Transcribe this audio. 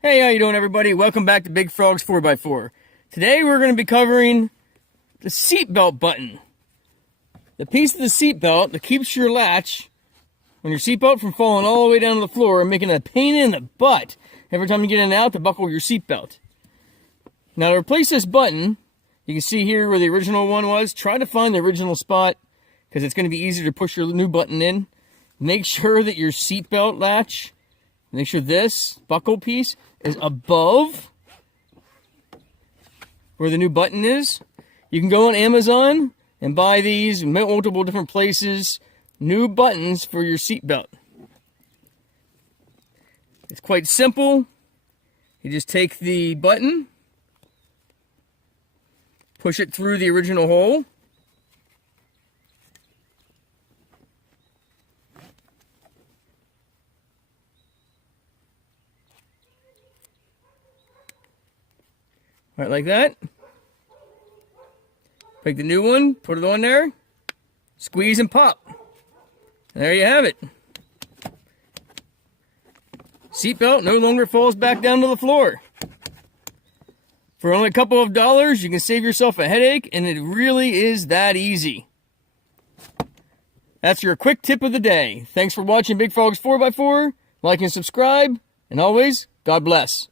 Hey, how you doing, everybody? Welcome back to Big Frog's 4x4. Today we're going to be covering the seatbelt button. The piece of the seatbelt that keeps your latch on your seatbelt from falling all the way down to the floor and making a pain in the butt every time you get in and out to buckle your seatbelt. Now, to replace this button, you can see here where the original one was. Try to find the original spot because it's going to be easier to push your new button in. Make sure that your seatbelt latch, make sure this buckle piece is above where the new button is. You can go on Amazon and buy these multiple different places, new buttons for your seatbelt. It's quite simple. You just take the button, push it through the original hole, right like that. Take the new one, put it on there, squeeze and pop. And there you have it. Seatbelt no longer falls back down to the floor. For only a couple of dollars, you can save yourself a headache, and it really is that easy. That's your quick tip of the day. Thanks for watching Big Frog's 4x4. Like and subscribe, and always, God bless.